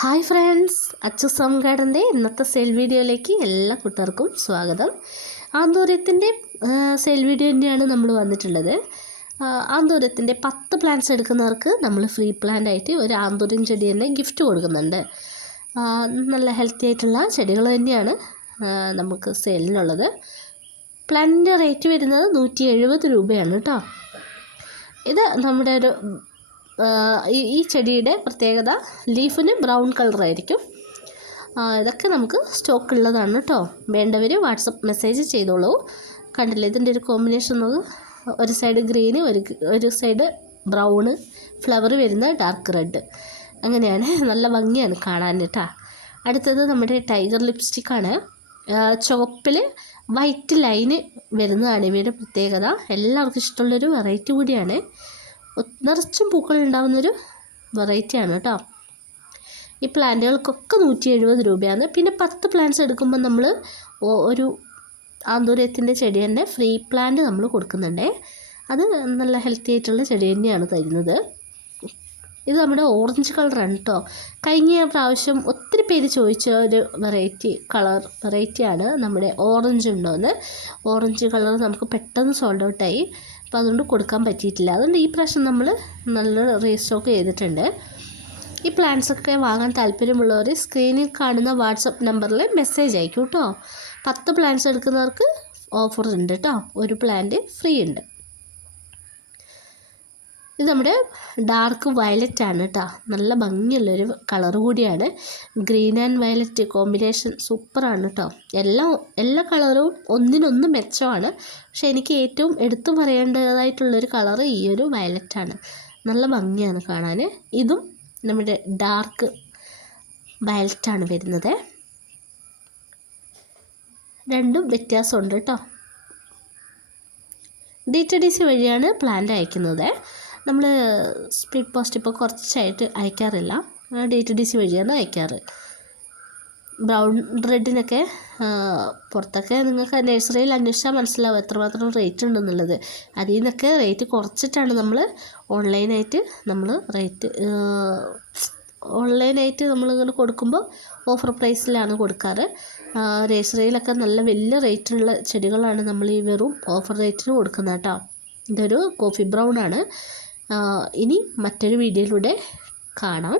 Hi friends Achu ഗാർഡന്റെ ഇന്നത്തെ cell വീഡിയോയിലേക്ക് എല്ലാ കൂട്ടുകാർക്കും സ്വാഗതം. ആന്തൂര്യത്തിന്റെ സെൽ വീഡിയോ തന്നെയാണ് നമ്മൾ വന്നിട്ടുള്ളത്. ആന്തൂര്യത്തിന്റെ പത്ത് പ്ലാന്റ്സ് എടുക്കുന്നവർക്ക് നമ്മൾ ഫ്രീ പ്ലാന്റ് ആയിട്ട് ഒരു ആന്തൂര്യം ചെടി തന്നെ ഗിഫ്റ്റ് കൊടുക്കുന്നുണ്ട്. നല്ല ഹെൽത്തി ആയിട്ടുള്ള ചെടികൾ തന്നെയാണ് നമുക്ക് സെയിലിനുള്ളത് പ്ലാന്റിന്റെ റേറ്റ് വരുന്നത് നൂറ്റി എഴുപത് രൂപയാണ് കേട്ടോ. ഇത് നമ്മുടെ ഒരു ഈ ചെടിയുടെ പ്രത്യേകത ലീഫിന് ബ്രൗൺ കളറായിരിക്കും ഇതൊക്കെ നമുക്ക് സ്റ്റോക്ക് ഉള്ളതാണ് കേട്ടോ വേണ്ടവർ വാട്സപ്പ് മെസ്സേജ് ചെയ്തോളൂ. കണ്ടില്ലേ ഇതിന്റെ ഒരു കോമ്പിനേഷൻ ഒരു സൈഡ് ഗ്രീന് ഒരു ഒരു സൈഡ് ബ്രൗണ് ഫ്ലവർ വരുന്ന ഡാർക്ക് റെഡ്. അങ്ങനെയാണ്. നല്ല ഭംഗിയാണ് കാണാൻ കേട്ടോ അടുത്തത് നമ്മുടെ ടൈഗർ ലിപ്സ്റ്റിക്കാണ് ചുവപ്പിൽ വൈറ്റ് ലൈന് വരുന്നതാണ് ഇവയുടെ പ്രത്യേകത. എല്ലാവർക്കും ഇഷ്ടമുള്ളൊരു വെറൈറ്റി കൂടിയാണ്. നിറച്ചും പൂക്കൾ ഉണ്ടാകുന്നൊരു വെറൈറ്റിയാണ് കേട്ടോ. ഈ പ്ലാന്റുകൾക്കൊക്കെ നൂറ്റി എഴുപത് രൂപയാണ്. പിന്നെ പത്ത് പ്ലാന്റ്സ് എടുക്കുമ്പോൾ നമ്മൾ ഒരു ആന്തൂര്യത്തിന്റെ ചെടി തന്നെ ഫ്രീ പ്ലാന്റ് നമ്മൾ കൊടുക്കുന്നുണ്ടേ. അത് നല്ല ഹെൽത്തി ആയിട്ടുള്ള ചെടി തന്നെയാണ് തരുന്നത്. ഇത് നമ്മുടെ ഓറഞ്ച് കളറാണ് കേട്ടോ കഴിഞ്ഞ പ്രാവശ്യം ഒത്തിരി പേര് ചോദിച്ച ഒരു വെറൈറ്റി കളർ വെറൈറ്റിയാണ് നമ്മുടെ ഓറഞ്ച് ഉണ്ടോയെന്ന് ഓറഞ്ച് കളർ നമുക്ക് പെട്ടെന്ന് സോൾഡ് ഔട്ടായി അപ്പോൾ അതുകൊണ്ട് കൊടുക്കാൻ പറ്റിയിട്ടില്ല. അതുകൊണ്ട് ഈ പ്രാവശ്യം നമ്മൾ നല്ല റീസ്റ്റോക്ക് ചെയ്തിട്ടുണ്ട്. ഈ ഒക്കെ വാങ്ങാൻ താല്പര്യമുള്ളവർ സ്ക്രീനിൽ കാണുന്ന വാട്സപ്പ് നമ്പറിൽ മെസ്സേജ് അയക്കും കേട്ടോ പത്ത് പ്ലാന്റ്സ് എടുക്കുന്നവർക്ക് ഓഫർ ഉണ്ട് കേട്ടോ ഒരു പ്ലാന്റ് ഫ്രീ ഉണ്ട്. ഇത് നമ്മുടെ ഡാർക്ക് വയലറ്റ് ആണ് കേട്ടോ നല്ല ഭംഗിയുള്ളൊരു കളർ കൂടിയാണ്. ഗ്രീൻ ആൻഡ് വയലറ്റ് കോമ്പിനേഷൻ സൂപ്പറാണ് കേട്ടോ എല്ലാ എല്ലാ കളറും ഒന്നിനൊന്ന് മെച്ചമാണ്. പക്ഷേ എനിക്ക് ഏറ്റവും എടുത്തു പറയേണ്ടതായിട്ടുള്ളൊരു കളർ ഈ ഒരു വയലറ്റാണ് നല്ല ഭംഗിയാണ് കാണാൻ. ഇതും നമ്മുടെ ഡാർക്ക് വയലറ്റാണ് വരുന്നത്. രണ്ടും വ്യത്യാസമുണ്ട് കേട്ടോ ഡി ടി ഡി സി വഴിയാണ് പ്ലാന്റ് അയക്കുന്നത്. നമ്മൾ സ്പീഡ് പോസ്റ്റ് ഇപ്പോൾ കുറച്ചായിട്ട് അയക്കാറില്ല. ഡി ടു ഡി സി വഴിയാണ് അയക്കാറ്. ബ്രൗൺ റെഡിനൊക്കെ പുറത്തൊക്കെ നിങ്ങൾക്ക് നഴ്സറിയിൽ അന്വേഷിച്ചാൽ മനസ്സിലാവും എത്രമാത്രം റേറ്റ് ഉണ്ടെന്നുള്ളത്. അതിൽ നിന്നൊക്കെ റേറ്റ് കുറച്ചിട്ടാണ് നമ്മൾ ഓൺലൈനായിട്ട് നമ്മൾ റേറ്റ് ഓൺലൈനായിട്ട് നമ്മളിങ്ങനെ കൊടുക്കുമ്പോൾ ഓഫർ പ്രൈസിലാണ് കൊടുക്കാറ്. നഴ്സറിയിലൊക്കെ നല്ല വലിയ റേറ്റുള്ള ചെടികളാണ് നമ്മൾ ഈ വെറും ഓഫർ റേറ്റിന് കൊടുക്കുന്നത് കേട്ടോ. ഇതൊരു കോഫി ബ്രൗൺ ആണ്. ഇനി മറ്റൊരു വീഡിയോയിലൂടെ കാണാം.